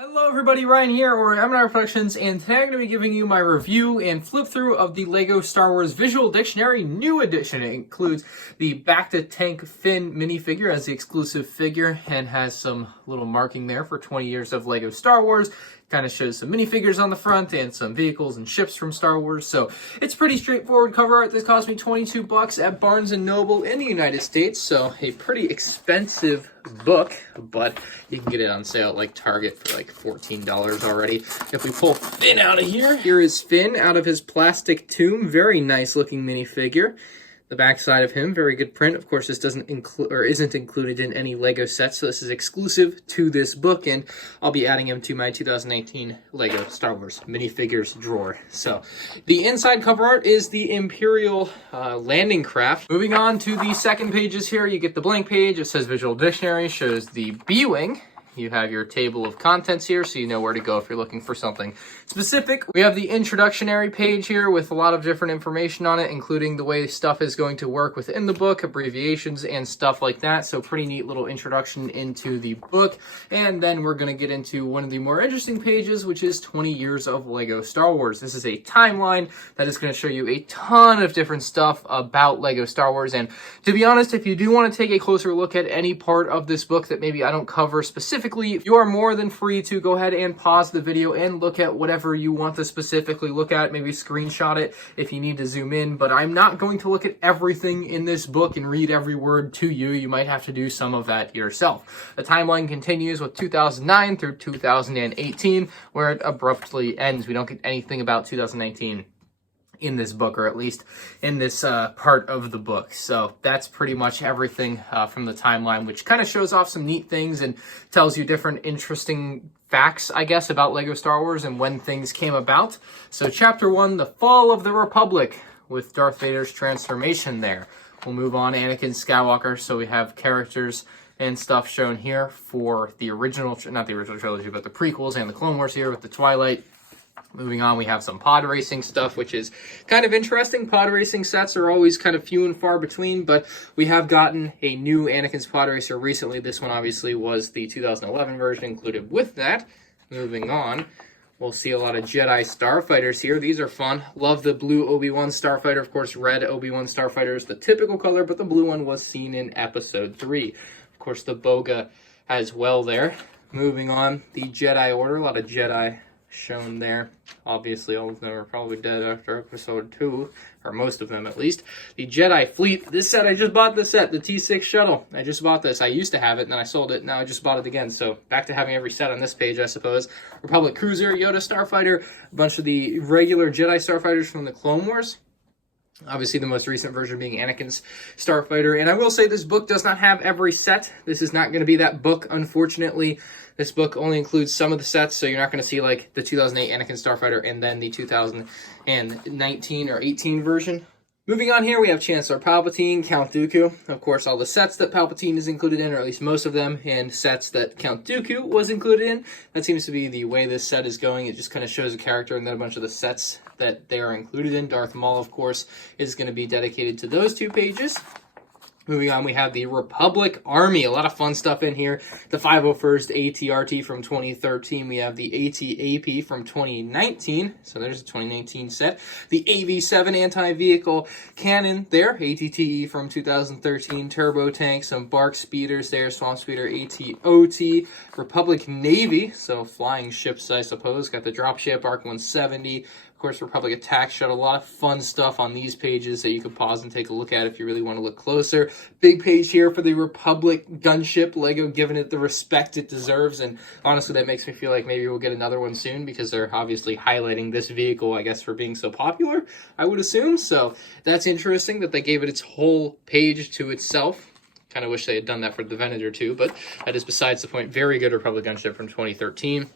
Hello everybody, Ryan here, or MandRproductions, and today I'm going to be giving you my review and flip through of the LEGO Star Wars Visual Dictionary New Edition. It includes the Bacta tank Finn minifigure as the exclusive figure and has some little marking there for 20 years of LEGO Star Wars. Kind of shows some minifigures on the front and some vehicles and ships from Star Wars. So it's pretty straightforward cover art. This cost me $22 at Barnes & Noble in the United States. So a pretty expensive book, but you can get it on sale at like Target for like $14 already. If we pull Finn out of here, here is Finn out of his plastic tomb. Very nice looking minifigure. The back side of him, very good print. Of course, this doesn't include or isn't included in any LEGO sets, so this is exclusive to this book, and I'll be adding him to my 2019 LEGO Star Wars minifigures drawer. So, the inside cover art is the Imperial landing craft. Moving on to the second pages here, you get the blank page. It says Visual Dictionary, shows the B-Wing. You have your table of contents here, so you know where to go if you're looking for something specific. We have the introductionary page here with a lot of different information on it, including the way stuff is going to work within the book, abbreviations and stuff like that. So pretty neat little introduction into the book. And then we're going to get into one of the more interesting pages, which is 20 years of LEGO Star Wars. This is a timeline that is going to show you a ton of different stuff about LEGO Star Wars. And to be honest, if you do want to take a closer look at any part of this book that maybe I don't cover specifically, you are more than free to go ahead and pause the video and look at whatever you want to specifically look at, maybe screenshot it if you need to zoom in, but I'm not going to look at everything in this book and read every word to you. You might have to do some of that yourself. The timeline continues with 2009 through 2018, where it abruptly ends. We don't get anything about 2019 in this book, or at least in this part of the book. So that's pretty much everything from the timeline, which kind of shows off some neat things and tells you different interesting facts, I guess, about LEGO Star Wars and when things came about. So Chapter 1, The Fall of the Republic, with Darth Vader's transformation there. We'll move on, Anakin Skywalker, so we have characters and stuff shown here for the original, not the original trilogy, but the prequels and the Clone Wars here with the Twilight. Moving on, we have some pod racing stuff, which is kind of interesting. Pod racing sets are always kind of few and far between, but we have gotten a new Anakin's pod racer recently. This one obviously was the 2011 version included with that. Moving on, we'll see a lot of Jedi starfighters here. These are fun. Love the blue Obi-Wan starfighter. Of course, red Obi-Wan starfighter is the typical color, but the blue one was seen in Episode 3. Of course, the Boga as well there. Moving on, the Jedi Order. A lot of Jedi shown there. Obviously, all of them are probably dead after Episode 2, or most of them at least. The Jedi Fleet. This set, I just bought this set, the T6 shuttle. I just bought this. I used to have it, and then I sold it. Now I just bought it again. So back to having every set on this page, I suppose. Republic Cruiser, Yoda Starfighter, a bunch of the regular Jedi Starfighters from the Clone Wars. Obviously, the most recent version being Anakin's Starfighter. And I will say this book does not have every set. This is not going to be that book, unfortunately. This book only includes some of the sets, so you're not going to see like the 2008 Anakin Starfighter and then the 2019 or 18 version. Moving on here, we have Chancellor Palpatine, Count Dooku. Of course, all the sets that Palpatine is included in, or at least most of them, and sets that Count Dooku was included in. That seems to be the way this set is going. It just kind of shows a character and then a bunch of the sets that they are included in. Darth Maul, of course, is going to be dedicated to those two pages. Moving on, we have the Republic Army. A lot of fun stuff in here. The 501st AT-RT from 2013. We have the AT-AP from 2019. So there's a 2019 set. The AV-7 anti-vehicle cannon there. ATTE from 2013. Turbo tank. Some BARC speeders there. Swamp speeder AT-OT. Republic Navy. So flying ships, I suppose. Got the dropship ARC-170. Of course, Republic Attack Shuttle. A lot of fun stuff on these pages that you can pause and take a look at if you really want to look closer. Big page here for the Republic gunship. LEGO giving it the respect it deserves. And honestly, that makes me feel like maybe we'll get another one soon because they're obviously highlighting this vehicle, I guess, for being so popular, I would assume. So that's interesting that they gave it its whole page to itself. Kind of wish they had done that for the Venator too, but that is besides the point. Very good Republic gunship from 2013.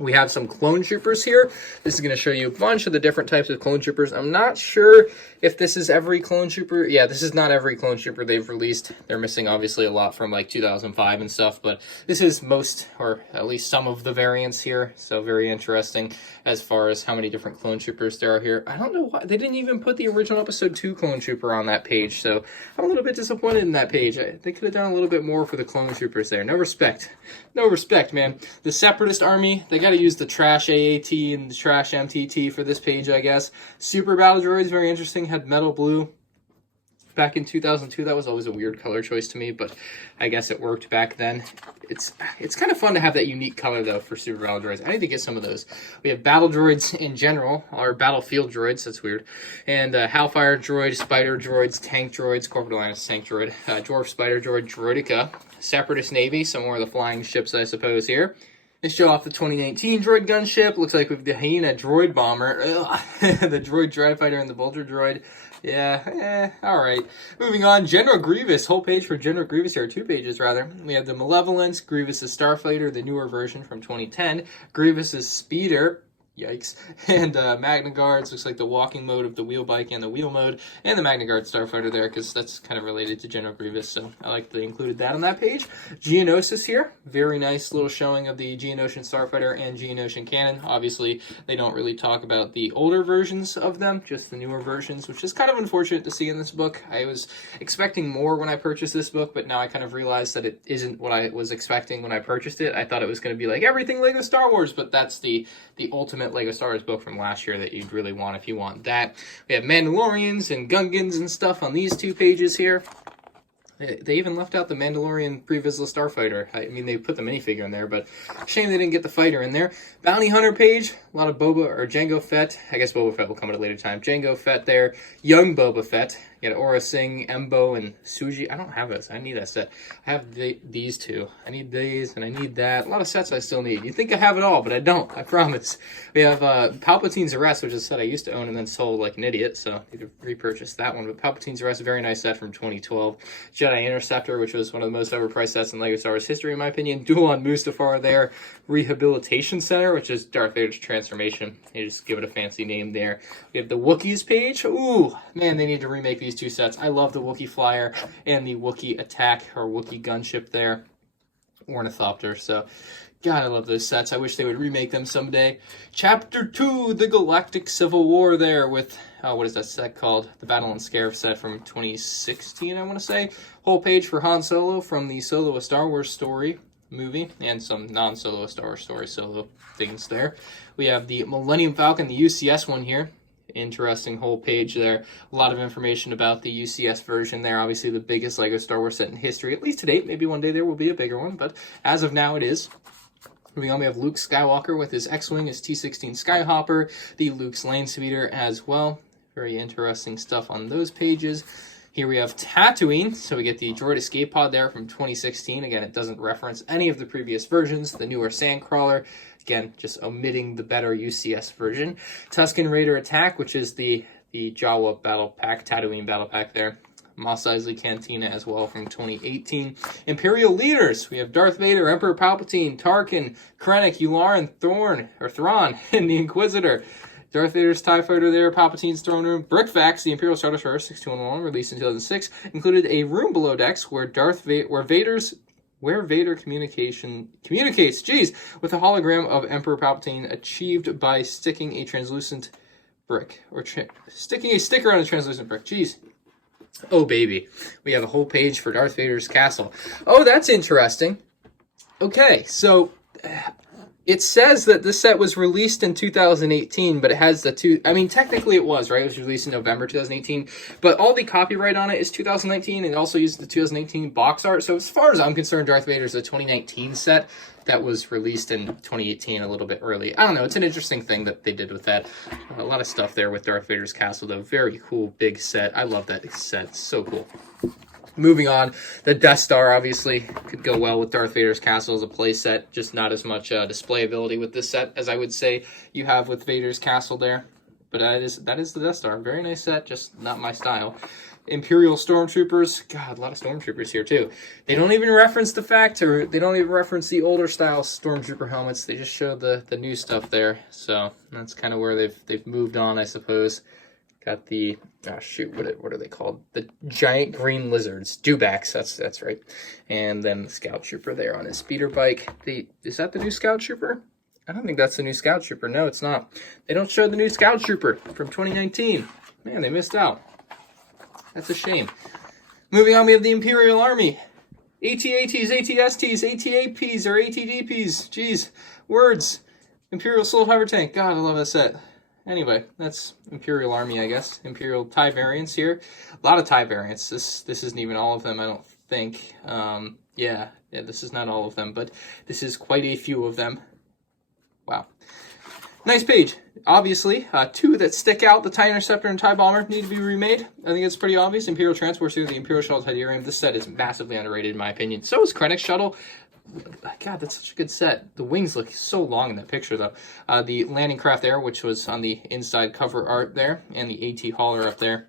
We have some clone troopers here. This is going to show you a bunch of the different types of clone troopers. I'm not sure if this is every clone trooper. Yeah, this is not every clone trooper they've released. They're missing obviously a lot from like 2005 and stuff, but this is most, or at least some of the variants here. So very interesting as far as how many different clone troopers there are here. I don't know why they didn't even put the original episode 2 clone trooper on that page. So I'm a little bit disappointed in that page. They could have done a little bit more for the clone troopers there. No respect. No respect, man. The Separatist Army, they got to use the trash AAT and the trash MTT for this page, I guess. Super Battle Droids, very interesting, had metal blue. Back in 2002, that was always a weird color choice to me, but I guess it worked back then. It's kind of fun to have that unique color, though, for Super Battle Droids. I need to get some of those. We have Battle Droids in general, or Battlefield Droids, that's weird, and Hellfire Droid, Spider Droids, Tank Droids, Corporate Alliance Tank Droid, Dwarf Spider Droid, Droideka, Separatist Navy, some more of the flying ships, I suppose, here. They show off the 2019 droid gunship. Looks like we have the Hyena droid bomber, the droid dread fighter, and the Bolter droid. Yeah, alright. Moving on, General Grievous. Whole page for General Grievous here, 2 pages rather. We have the Malevolence, Grievous' Starfighter, the newer version from 2010, Grievous' Speeder, yikes, and Magna Guards. Looks like the walking mode of the wheel bike and the wheel mode, and the Magna Guard Starfighter there, because that's kind of related to General Grievous, so I like that they included that on that page. Geonosis here, very nice little showing of the Geonosian Starfighter and Geonosian cannon. Obviously, they don't really talk about the older versions of them, just the newer versions, which is kind of unfortunate to see in this book. I was expecting more when I purchased this book, but now I kind of realized that it isn't what I was expecting when I purchased it. I thought it was going to be like everything LEGO Star Wars, but that's the ultimate LEGO Star Wars book from last year that you'd really want if you want that. We have Mandalorians and Gungans and stuff on these 2 pages here. They even left out the Mandalorian Pre-Vizsla Starfighter. I mean, they put the minifigure in there, but shame they didn't get the fighter in there. Bounty Hunter page, a lot of Boba or Jango Fett. I guess Boba Fett will come at a later time. Jango Fett there. Young Boba Fett. You got Aura Singh, Embo, and Suji. I don't have this. I need that set. I have these 2. I need these, and I need that. A lot of sets I still need. You think I have it all, but I don't. I promise. We have Palpatine's Arrest, which is a set I used to own and then sold like an idiot, so I need to repurchase that one. But Palpatine's Arrest, a very nice set from 2012. Jedi Interceptor, which was one of the most overpriced sets in LEGO Star Wars history, in my opinion. Duel on Mustafar there. Rehabilitation Center, which is Darth Vader's transformation. You just give it a fancy name there. We have the Wookiees page. Ooh, man, they need to remake these 2 sets. I love the Wookiee Flyer and the Wookiee Attack or Wookiee Gunship there. Ornithopter, so God, I love those sets. I wish they would remake them someday. Chapter 2, the Galactic Civil War there with, what is that set called? The Battle and Scarif set from 2016, I want to say. Whole page for Han Solo from the Solo a Star Wars Story movie, and some non-Solo a Star Wars Story solo things there. We have the Millennium Falcon, the UCS one here. Interesting whole page there. A lot of information about the UCS version there. Obviously the biggest LEGO Star Wars set in history, at least to date. Maybe one day there will be a bigger one, but as of now it is. Moving on, we have Luke Skywalker with his X-Wing, his T-16 Skyhopper, the Luke's Lane Speeder as well. Very interesting stuff on those pages. Here we have Tatooine, so we get the Droid Escape Pod there from 2016. Again, it doesn't reference any of the previous versions. The newer Sandcrawler, again, just omitting the better UCS version. Tusken Raider Attack, which is the Jawa Battle Pack, Tatooine Battle Pack there. Mos Eisley Cantina as well from 2018. Imperial Leaders, we have Darth Vader, Emperor Palpatine, Tarkin, Krennic, Yularen, Thrawn, and the Inquisitor. Darth Vader's TIE Fighter there, Palpatine's Throne Room. Brickfax, the Imperial Star Destroyer 6211, released in 2006, included a room below decks where Vader communicates, with a hologram of Emperor Palpatine achieved by sticking a translucent brick, or sticking a sticker on a translucent brick. Jeez. Oh, baby. We have a whole page for Darth Vader's castle. Oh, that's interesting. Okay, so it says that this set was released in 2018, but it has the two... I mean, technically it was, right? It was released in November 2018, but all the copyright on it is 2019, and it also uses the 2018 box art. So as far as I'm concerned, Darth Vader's a 2019 set that was released in 2018 a little bit early. I don't know. It's an interesting thing that they did with that. A lot of stuff there with Darth Vader's castle, though. Very cool, big set. I love that set. It's so cool. Moving on, the Death Star obviously could go well with Darth Vader's castle as a play set, just not as much display ability with this set as I would say you have with Vader's castle there. But that is the Death Star. Very nice set, just not my style. Imperial Stormtroopers. God, a lot of Stormtroopers here too. They don't even reference the fact, or they don't even reference the older style Stormtrooper helmets. They just show the new stuff there. So that's kind of where they've moved on, I suppose. Got the what are they called? The giant green lizards, dewbacks. That's right. And then the Scout Trooper there on his speeder bike. Is that the new Scout Trooper? I don't think that's the new Scout Trooper. No, it's not. They don't show the new Scout Trooper from 2019. Man, they missed out. That's a shame. Moving on, we have the Imperial Army. AT-ATs, AT-STs, AT-APs, or AT-DPs. Jeez, words. Imperial Assault Hover Tank. God, I love that set. Anyway, that's Imperial Army, I guess. Imperial TIE variants here. A lot of TIE variants. This isn't even all of them, I don't think. Yeah, this is not all of them, but this is quite a few of them. Wow. Nice page. Obviously, two that stick out, the TIE Interceptor and TIE Bomber, need to be remade. I think it's pretty obvious. Imperial Transport Series, the Imperial Shuttle Tydirium. This set is massively underrated in my opinion. So is Krennic's Shuttle. God, that's such a good set. The wings look so long in that picture, though. The landing craft there, which was on the inside cover art there, and the AT hauler up there.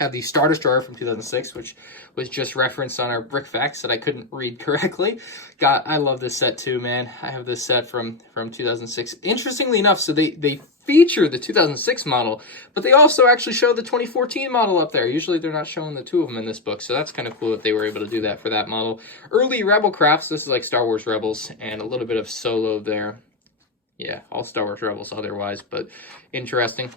Have the Star Destroyer from 2006, which was just referenced on our brick facts that I couldn't read correctly. God, I love this set too, man. I have this set from 2006. Interestingly enough, so they feature the 2006 model, but they also actually show the 2014 model up there. Usually they're not showing the two of them in this book, so that's kind of cool that they were able to do that for that model. Early Rebel crafts, this is like Star Wars Rebels, and a little bit of Solo there. Yeah, all Star Wars Rebels otherwise, but interesting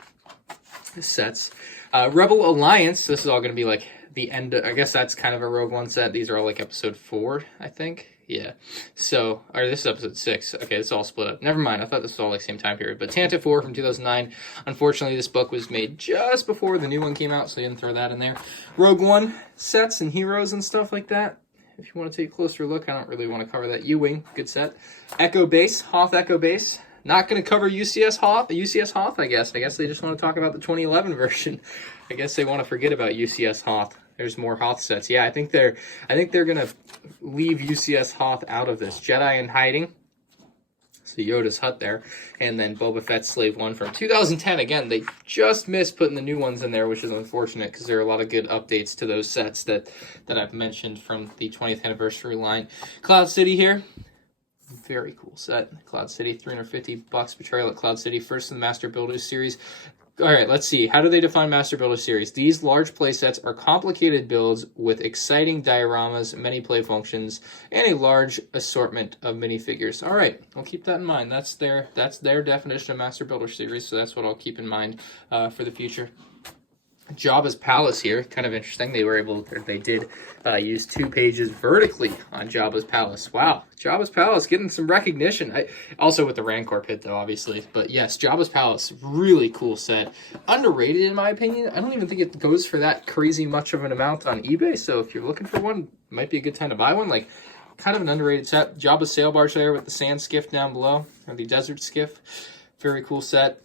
sets. Rebel Alliance, this is all going to be like the end, I guess that's kind of a Rogue One set. These are all like episode 4, I think. Yeah. So, or this is episode 6. Okay, it's all split up. Never mind, I thought this was all like same time period. But Tantive 4 from 2009. Unfortunately, this book was made just before the new one came out, so I didn't throw that in there. Rogue One sets and heroes and stuff like that. If you want to take a closer look, I don't really want to cover that. U-Wing, good set. Echo Base, Hoth Echo Base. Not going to cover UCS Hoth, I guess. I guess they just want to talk about the 2011 version. I guess they want to forget about UCS Hoth. There's more Hoth sets. Yeah, I think they're going to leave UCS Hoth out of this. Jedi in Hiding. So Yoda's hut there. And then Boba Fett's Slave 1 from 2010. Again, they just missed putting the new ones in there, which is unfortunate because there are a lot of good updates to those sets that I've mentioned from the 20th anniversary line. Cloud City here. Very cool set. Cloud City, $350. Betrayal at Cloud City, first in the Master Builders series. All right, let's see. How do they define Master Builder series? These large play sets are complicated builds with exciting dioramas, many play functions, and a large assortment of minifigures. All right, I'll keep that in mind. That's their definition of Master Builder series, so that's what I'll keep in mind for the future. Jabba's Palace here, kind of interesting. They did use 2 pages vertically on Jabba's Palace. Wow, Jabba's Palace getting some recognition. Also with the Rancor pit though, obviously. But yes, Jabba's Palace, really cool set. Underrated in my opinion. I don't even think it goes for that crazy much of an amount on eBay. So if you're looking for one, it might be a good time to buy one. Like, kind of an underrated set. Jabba's sail barge there with the sand skiff down below, or the desert skiff. Very cool set.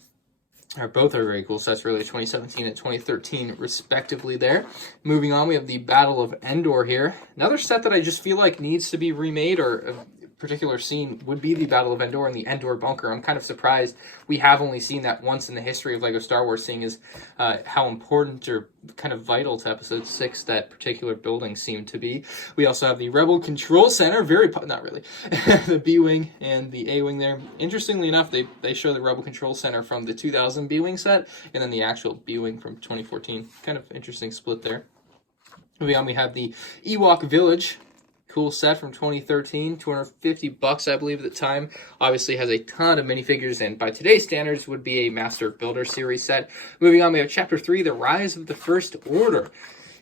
Both are very cool sets, really, 2017 and 2013, respectively there. Moving on, we have the Battle of Endor here. Another set that I just feel like needs to be remade, or a particular scene would be the Battle of Endor and the Endor Bunker. I'm kind of surprised we have only seen that once in the history of LEGO Star Wars, seeing as how important or kind of vital to Episode 6 that particular building seemed to be. We also have the Rebel Control Center, not really, the B-Wing and the A-Wing there. Interestingly enough, they show the Rebel Control Center from the 2000 B-Wing set, and then the actual B-Wing from 2014. Kind of interesting split there. Moving on, we have the Ewok Village. Cool set from 2013, $250, I believe, at the time. Obviously has a ton of minifigures, and by today's standards would be a Master Builder series set. Moving on, we have Chapter 3, The Rise of the First Order.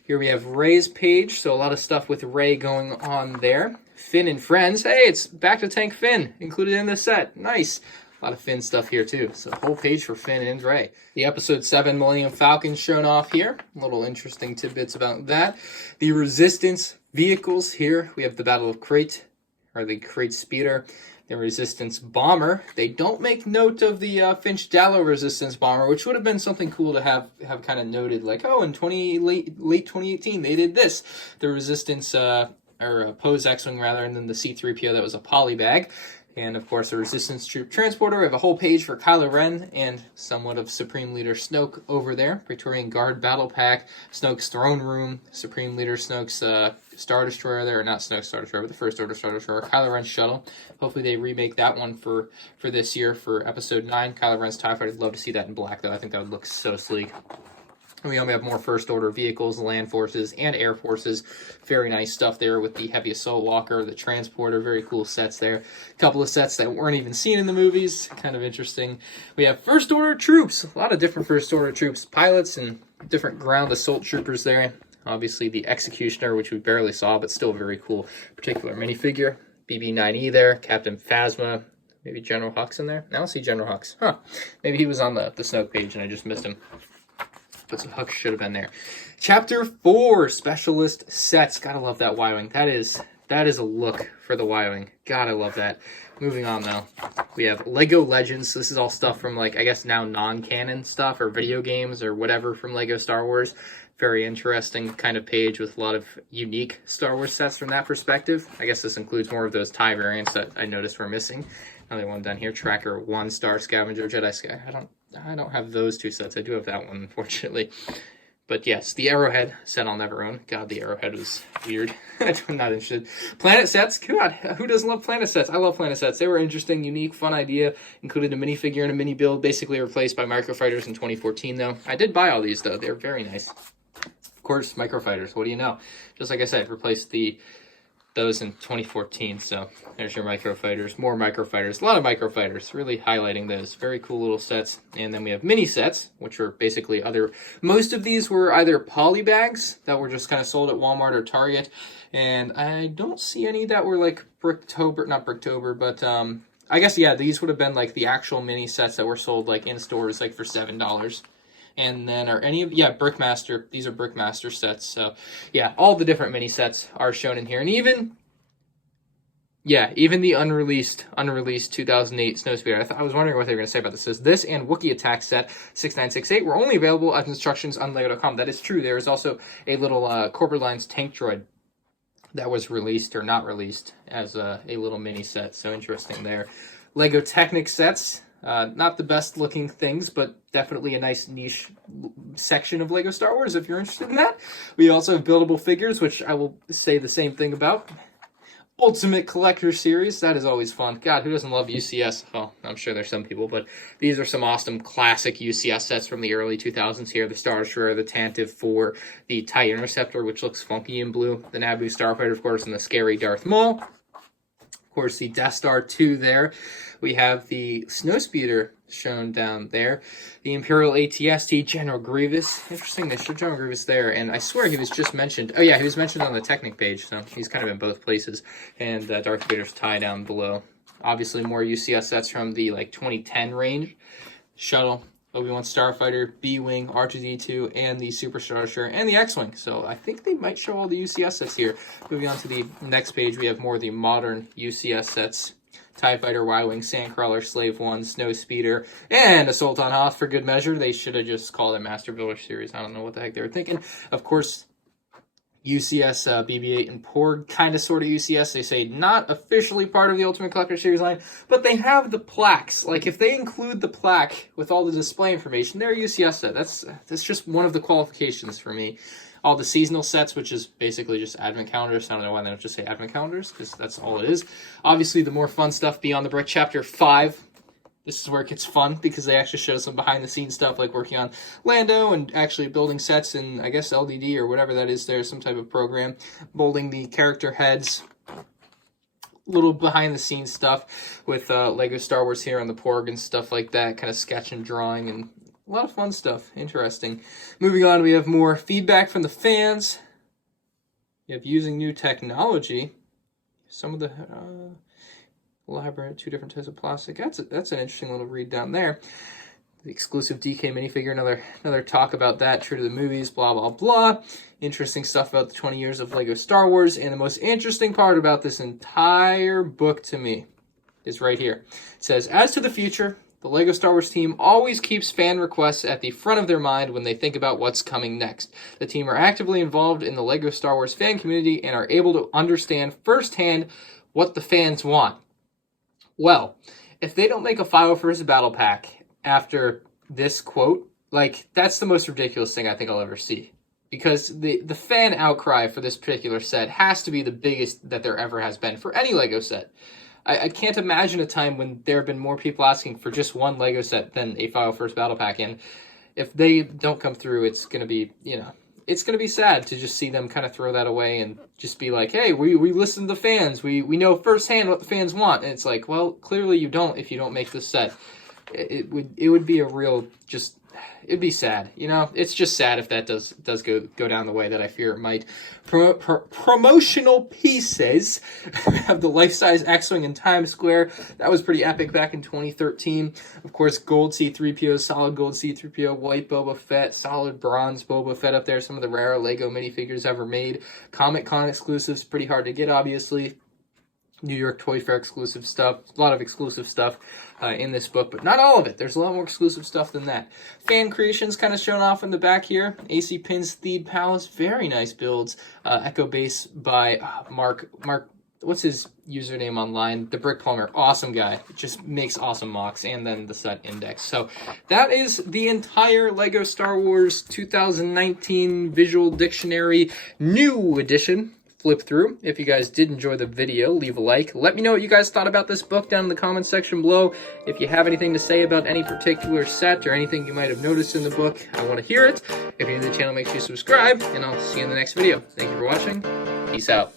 Here we have Rey's page, so a lot of stuff with Rey going on there. Finn and Friends. Hey, it's Bacta Tank Finn included in the set. Nice. A lot of Finn stuff here, too. So a whole page for Finn and Rey. The Episode 7 Millennium Falcon shown off here. A little interesting tidbits about that. The Resistance vehicles here. We have the Battle of Crate, or the Crate Speeder. The Resistance Bomber. They don't make note of the Finch Dallow Resistance Bomber, which would have been something cool to have kind of noted. Like, oh, in late 2018, they did this. The Resistance, or Pose X-Wing, rather, and then the C-3PO that was a polybag. And, of course, the Resistance Troop Transporter. We have a whole page for Kylo Ren and somewhat of Supreme Leader Snoke over there. Praetorian Guard Battle Pack, Snoke's Throne Room, Supreme Leader Snoke's Star Destroyer there. Or not Snoke's Star Destroyer, but the First Order Star Destroyer. Kylo Ren's Shuttle. Hopefully they remake that one for this year for Episode 9. Kylo Ren's TIE Fighter. I'd love to see that in black, though. I think that would look so sleek. We have more First Order vehicles, land forces, and air forces. Very nice stuff there with the Heavy Assault Walker, the Transporter. Very cool sets there. A couple of sets that weren't even seen in the movies. Kind of interesting. We have First Order troops. A lot of different First Order troops. Pilots and different ground assault troopers there. Obviously the Executioner, which we barely saw, but still very cool. Particular minifigure. BB-9E there. Captain Phasma. Maybe General Hux in there? I don't see General Hux. Huh. Maybe he was on the Snoke page and I just missed him. But some Hux should have been there. Chapter 4, Specialist Sets. Gotta love that Y-Wing. That is a look for the Y-Wing. God, I love that. Moving on, though. We have Lego Legends. So this is all stuff from, like, I guess now non-canon stuff or video games or whatever from Lego Star Wars. Very interesting kind of page with a lot of unique Star Wars sets from that perspective. I guess this includes more of those TIE variants that I noticed were missing. Another one down here, Tracker 1 Star Scavenger Jedi Sky. I don't have those two sets. I do have that one, unfortunately. But yes, the Arrowhead set I'll never own. God, the Arrowhead was weird. I'm not interested. Planet sets. God, who doesn't love planet sets? I love planet sets. They were interesting, unique, fun idea. Included a minifigure and a mini build, basically replaced by Microfighters in 2014, though. I did buy all these, though. They're very nice. Of course, Microfighters. What do you know? Just like I said, replaced those in 2014, so there's your Microfighters, more Microfighters, a lot of Microfighters, really highlighting those. Very cool little sets. And then we have mini sets, which are basically most of these were either poly bags that were just kind of sold at Walmart or Target, and I don't see any that were like not Bricktober, but I guess, yeah, these would have been like the actual mini sets that were sold like in stores like for $7. And then Brickmaster. These are Brickmaster sets. So yeah, all the different mini sets are shown in here. And even the unreleased 2008 Snowspeeder. I was wondering what they were going to say about this. It says this and Wookiee Attack Set 6968 were only available as instructions on Lego.com. That is true. There is also a little Corporate Lines tank droid that was released or not released as a little mini set. So interesting there. Lego Technic sets. Not the best looking things, but definitely a nice niche section of Lego Star Wars if you're interested in that. We also have buildable figures, which I will say the same thing about. Ultimate Collector Series, that is always fun. God, who doesn't love UCS? Well, I'm sure there's some people, but these are some awesome classic UCS sets from the early 2000s here. The Star Destroyer, the Tantive 4, the TIE Interceptor, which looks funky in blue, the Naboo Starfighter, of course, and the scary Darth Maul. Of course, the Death Star 2 there. We have the Snowspeeder shown down there. The Imperial AT-ST, General Grievous. Interesting, they showed General Grievous there, and I swear he was just mentioned. Oh yeah, he was mentioned on the Technic page, so he's kind of in both places. And Darth Vader's tie down below. Obviously, more UCS sets from the 2010 range. Shuttle, Obi-Wan Starfighter, B-Wing, R2-D2, and the Super Star Destroyer, and the X-Wing. So I think they might show all the UCS sets here. Moving on to the next page, we have more of the modern UCS sets. TIE Fighter, Y-Wing, Sandcrawler, Slave 1, Snowspeeder, and Assault on Hoth for good measure. They should have just called it Master Builder Series. I don't know what the heck they were thinking. Of course, UCS, BB-8, and Porg, kind of sort of UCS. They say not officially part of the Ultimate Collector Series line, but they have the plaques. Like, if they include the plaque with all the display information, they're a UCS set. That's just one of the qualifications for me. All the seasonal sets, which is basically just advent calendars. I don't know why they don't just say advent calendars, because that's all it is. Obviously, the more fun stuff Beyond the Brick, Chapter 5. This is where it gets fun, because they actually show some behind-the-scenes stuff, like working on Lando and actually building sets in, I guess, LDD or whatever that is there, some type of program. Molding the character heads. Little behind-the-scenes stuff with Lego Star Wars here on the Porg and stuff like that, kind of sketch and drawing and a lot of fun stuff. Interesting. Moving on, we have more feedback from the fans. You have using new technology. Some of the elaborate 2 different types of plastic. That's an interesting little read down there. The exclusive DK minifigure, another talk about that, true to the movies, blah, blah, blah. Interesting stuff about the 20 years of Lego Star Wars. And the most interesting part about this entire book to me is right here. It says, as to the future, the LEGO Star Wars team always keeps fan requests at the front of their mind when they think about what's coming next. The team are actively involved in the LEGO Star Wars fan community and are able to understand firsthand what the fans want. Well, if they don't make a File First Battle Pack after this quote, like, that's the most ridiculous thing I think I'll ever see. Because the fan outcry for this particular set has to be the biggest that there ever has been for any LEGO set. I can't imagine a time when there have been more people asking for just one LEGO set than a File First Battle Pack. And if they don't come through, it's going to be, you know, it's going to be sad to just see them kind of throw that away and just be like, hey, we listen to the fans. We know firsthand what the fans want. And it's like, well, clearly you don't if you don't make this set. It would be a real just... It'd be sad, you know. It's just sad if that does go down the way that I fear it might. Promotional pieces have the life-size X-Wing in Times Square. That was pretty epic back in 2013. Of course, gold C-3PO, solid gold C-3PO, white Boba Fett, solid bronze Boba Fett up there. Some of the rare LEGO minifigures ever made. Comic-Con exclusives, pretty hard to get, obviously. New York Toy Fair exclusive stuff. A lot of exclusive stuff in this book, but not all of it. There's a lot more exclusive stuff than that. Fan creations kind of shown off in the back here. AC Pins Theed Palace. Very nice builds. Echo Base by Mark, what's his username online? The Brick Plumber. Awesome guy. Just makes awesome mocks. And then the set index. So that is the entire LEGO Star Wars 2019 Visual Dictionary New Edition. Flip through. If you guys did enjoy the video, leave a like. Let me know what you guys thought about this book down in the comments section below. If you have anything to say about any particular set or anything you might have noticed in the book, I want to hear it. If you're new to the channel, make sure you subscribe, and I'll see you in the next video. Thank you for watching. Peace out.